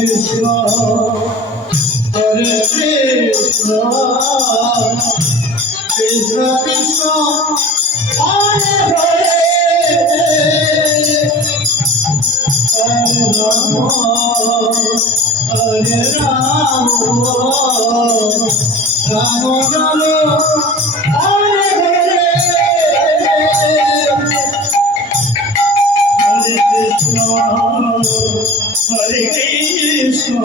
Krishna, Hare Krishna, Krishna Krishna, Hare Hare, Hare Rama, Hare Rama, Rama Rama, Hare Hare, Hare Krishna, Hare Krishna,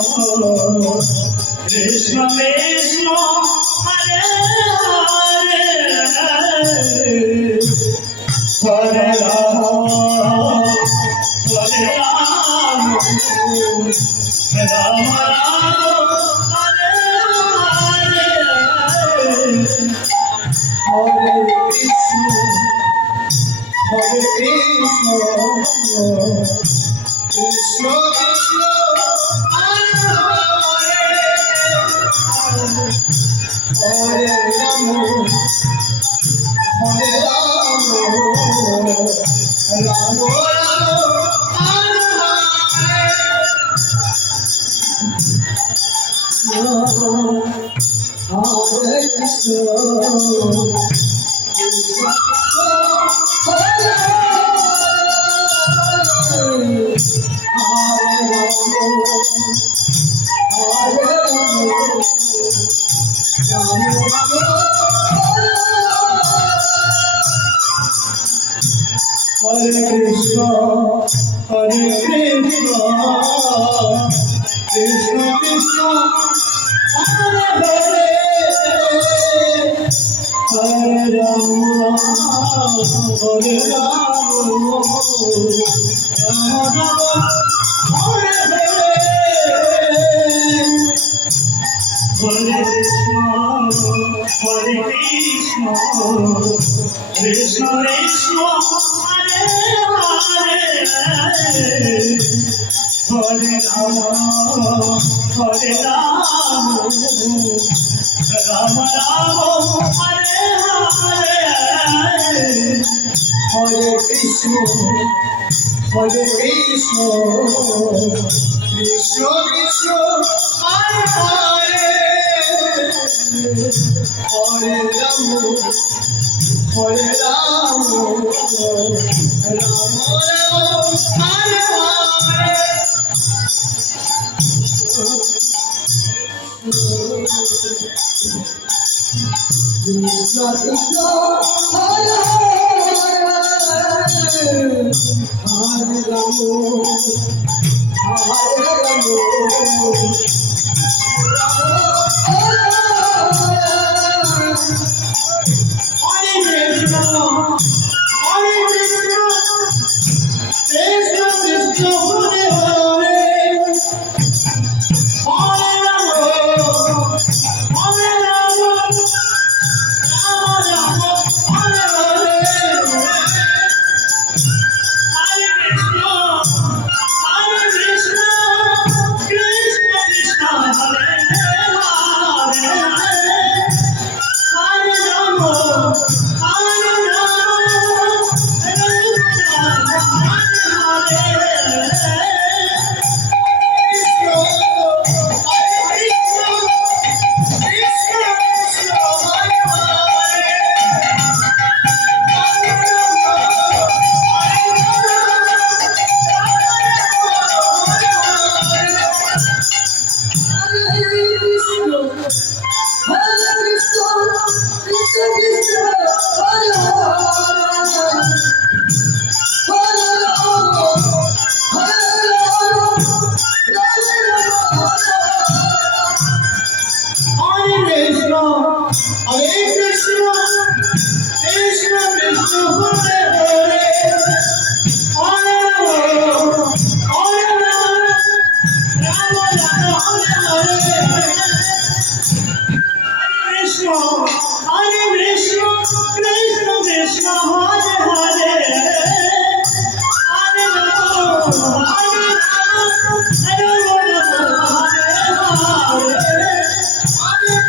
Krishna Krishna, Hare Hare, Hare Rama, Hare Rama, Rama Rama, Hare Hare, Hare Krishna, Hare Krishna, Krishna Krishna, Hare Hare, Hare Rama, Hare Rama, Rama Rama, Hare Krishna, Krishna Krishna, Hare Krishna, Hare Krishna, Krishna Krishna, Hare Hare, Hare Rama, Hare Rama, Rama Rama, Hare Hare, Hare Krishna, Hare Krishna, Krishna Krishna, Hare Hare, Hare Rama, Hare Rama, Rama Rama, Hare Hare, Hare Krishna, Hare Krishna, Krishna Krishna, Hare Hare, Hare Rama, Hare Rama, Rama Rama, Hare Hare, Krishna Krishna, Hare Hare, Hare Rama, Hare Rama,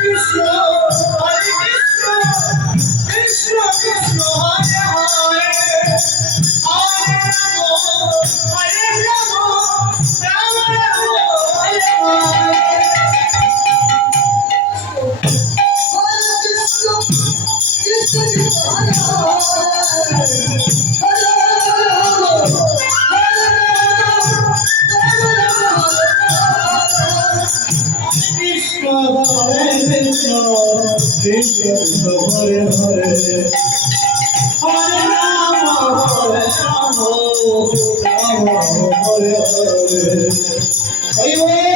Krishna, Hare Hare Krishna Krishna Krishna Hare Hare Hare Ram Ram Hare Hare Hari